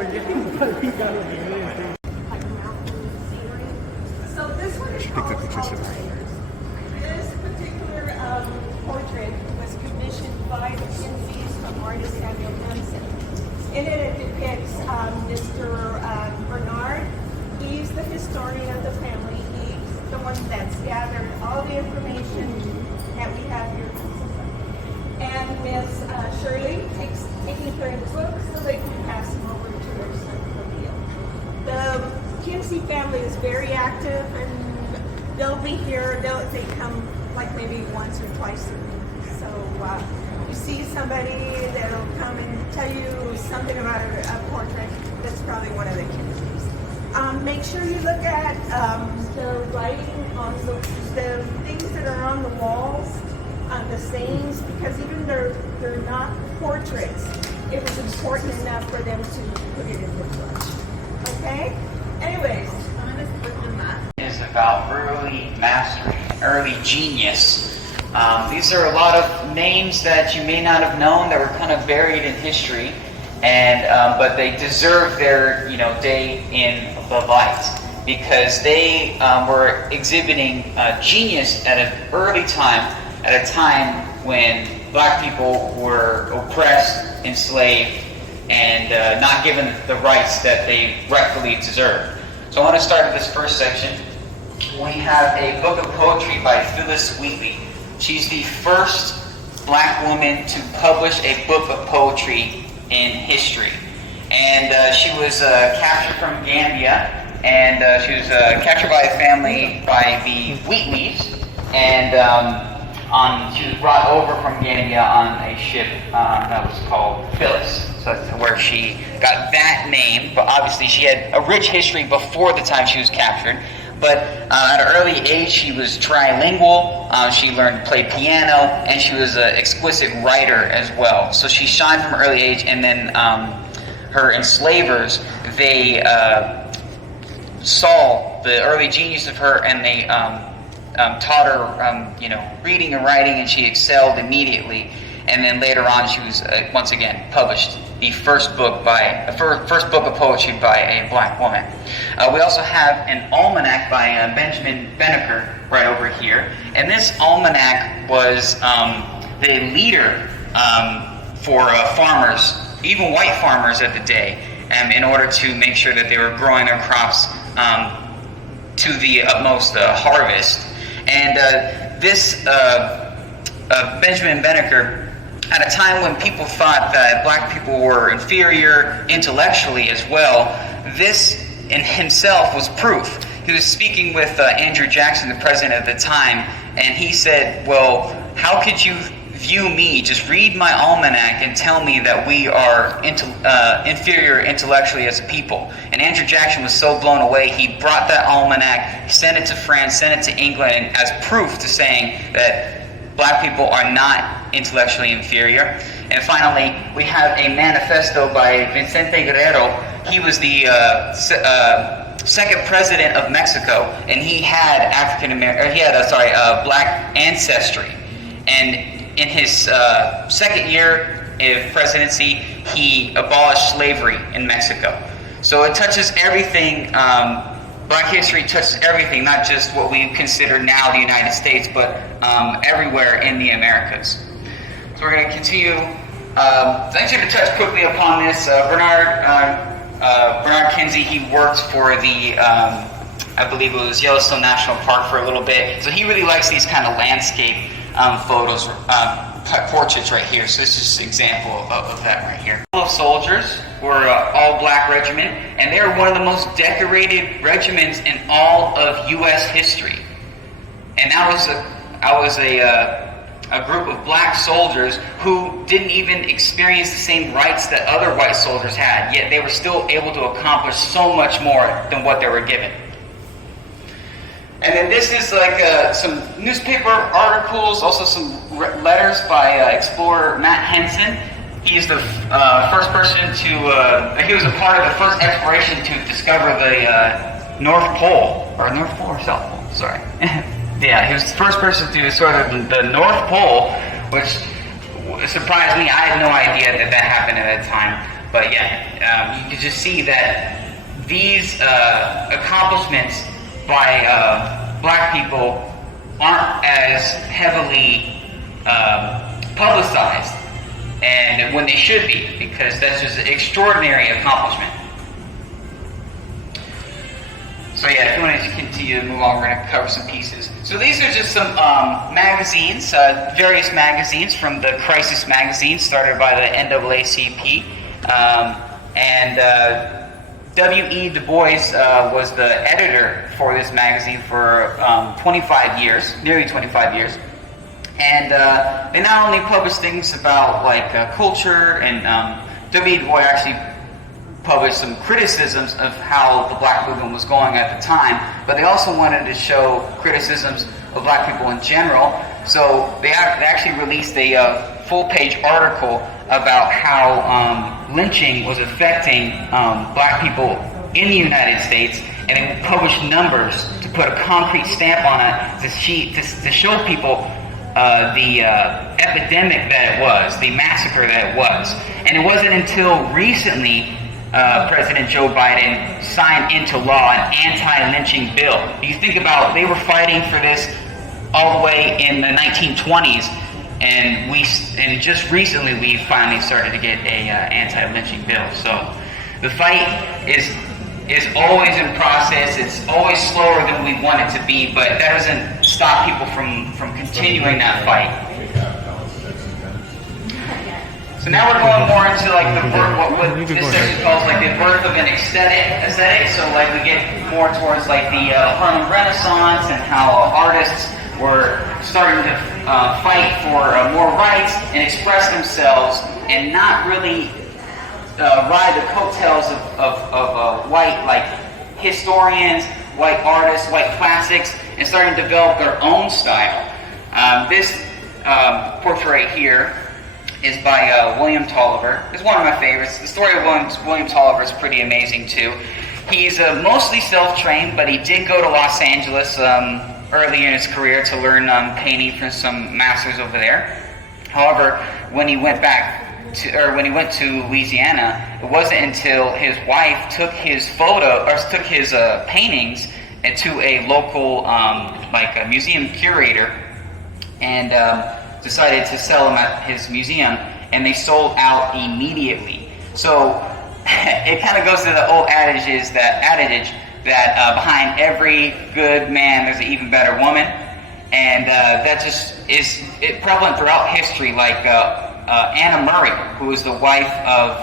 So this one is called This particular portrait was commissioned by the Kinseys from artist Samuel Johnson. In it depicts Mr. Bernard. He's the historian of the family. He's the one that's gathered all the information that we have here. And Miss Shirley taking care of the books so they can pass them over to their son Camille. The Kinsey family is very active, and they'll be here. They come like maybe once or twice a week. So you see somebody that'll come and tell you something about a portrait. That's probably one of the Kinseys. Make sure you look at the writing on the things that are on the walls, the sayings, because even though they're not portraits, it was important enough for them to put it in the book. Okay? Anyways, is about early mastery, early genius. These are a lot of names that you may not have known that were kind of buried in history, and but they deserve their day in the light because they were exhibiting genius at an early time, at a time when black people were oppressed, enslaved, and not given the rights that they rightfully deserved. So I want to start with this first section. We have a book of poetry by Phyllis Wheatley. She's the first black woman to publish a book of poetry in history. And she was captured from Gambia, and she was captured by a family, by the Wheatleys, and she was brought over from Gambia on a ship that was called Phyllis. So that's where she got that name, but obviously she had a rich history before the time she was captured. But at an early age, she was trilingual. She learned to play piano, and she was an exquisite writer as well. So she shined from an early age, and then her enslavers, they saw the early genius of her, and they taught her, reading and writing, and she excelled immediately. And then later on, she was once again published the first book of poetry by a black woman. We also have an almanac by Benjamin Bennicker right over here, and this almanac was the leader for farmers, even white farmers at the day, in order to make sure that they were growing their crops to the utmost harvest. And this Benjamin Bennicker, at a time when people thought that black people were inferior intellectually as well, this in himself was proof. He was speaking with Andrew Jackson, the president at the time, and he said, well, how could you view me? Just read my almanac and tell me that we are inferior intellectually as a people. And Andrew Jackson was so blown away, he brought that almanac, sent it to France, sent it to England as proof to saying that black people are not intellectually inferior. And finally, we have a manifesto by Vincente Guerrero. He was the second president of Mexico, and he had black ancestry. And in his second year of presidency, he abolished slavery in Mexico. So it touches everything. Black history touches everything, not just what we consider now the United States, but everywhere in the Americas. So we're going to continue. I'm just going to touch quickly upon this. Bernard Kinsey, he worked for the, I believe it was Yellowstone National Park for a little bit. So he really likes these kind of landscape photos, portraits right here. So this is just an example of that right here. Soldiers were all black regiment, and they were one of the most decorated regiments in all of U.S. history. And that was a group of black soldiers who didn't even experience the same rights that other white soldiers had, yet they were still able to accomplish so much more than what they were given. And then this is like some newspaper articles, also some letters by explorer Matt Henson. He's the first person he was a part of the first exploration to discover the North Pole or South Pole, sorry. Yeah, he was the first person to discover the North Pole, which surprised me. I had no idea that happened at that time. But yeah, you can just see that these accomplishments by black people aren't as heavily publicized, and when they should be, because that's just an extraordinary accomplishment. So yeah, if you want to continue to move on, we're going to cover some pieces. So these are just some magazines, various magazines from the Crisis magazine, started by the NAACP. W.E. Du Bois was the editor for this magazine for 25 years, nearly 25 years. And they not only published things about like culture, and W.E. Du Bois actually published some criticisms of how the black movement was going at the time, but they also wanted to show criticisms of black people in general. So they actually released a full-page article about how lynching was affecting black people in the United States, and they published numbers to put a concrete stamp on it to show people the epidemic that it was, the massacre that it was. And it wasn't until recently President Joe Biden signed into law an anti-lynching bill. You think about, they were fighting for this all the way in the 1920s, and just recently we finally started to get a anti-lynching bill. So the fight is always in process. It's always slower than we want it to be, but that doesn't stop people from continuing that fight. So now we're going more into like the birth, what this section calls like the birth of an aesthetic. So like we get more towards like the Harlem Renaissance and how artists were starting to fight for more rights and express themselves, and not really ride the coattails of white like historians, white artists, white classics, and starting to develop their own style. This portrait here is by William Toliver. It's one of my favorites. The story of William Toliver is pretty amazing too. He's mostly self-trained, but he did go to Los Angeles early in his career to learn painting from some masters over there. However, when he went to Louisiana, it wasn't until his wife took his paintings to a local like a museum curator, and decided to sell them at his museum, and they sold out immediately. So it kind of goes to the old adage that behind every good man there's an even better woman, and that just is prevalent throughout history. Like Anna Murray, who was the wife of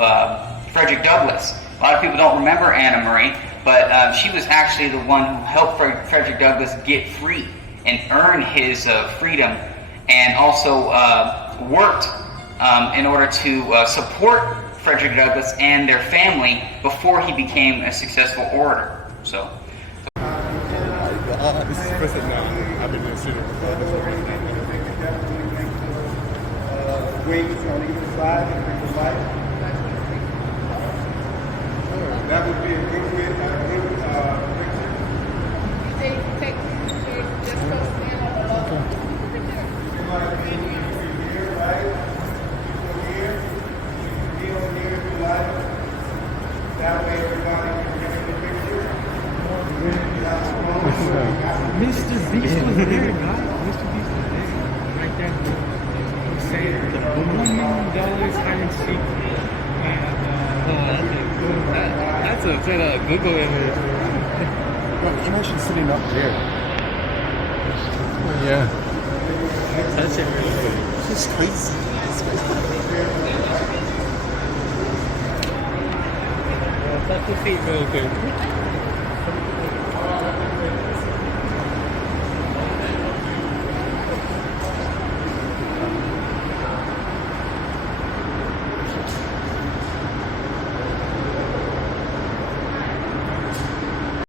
Frederick Douglass. A lot of people don't remember Anna Murray, but she was actually the one who helped Frederick Douglass get free and earn his freedom, and also worked in order to support Frederick Douglass and their family before he became a successful orator. So. This is the first time now I've been in a student. Wings on either side, that would be a good picture. Take just go stand on the here, right? Here, be over here if you like. That way everybody can get in the picture. Mr. Beast was there, guys. Mr. Beast was there. Right there. Saying $1 million hide and seek. That's a Google image. The image is sitting up there. Yeah. That's it really good. This is crazy. Touch your feet real good.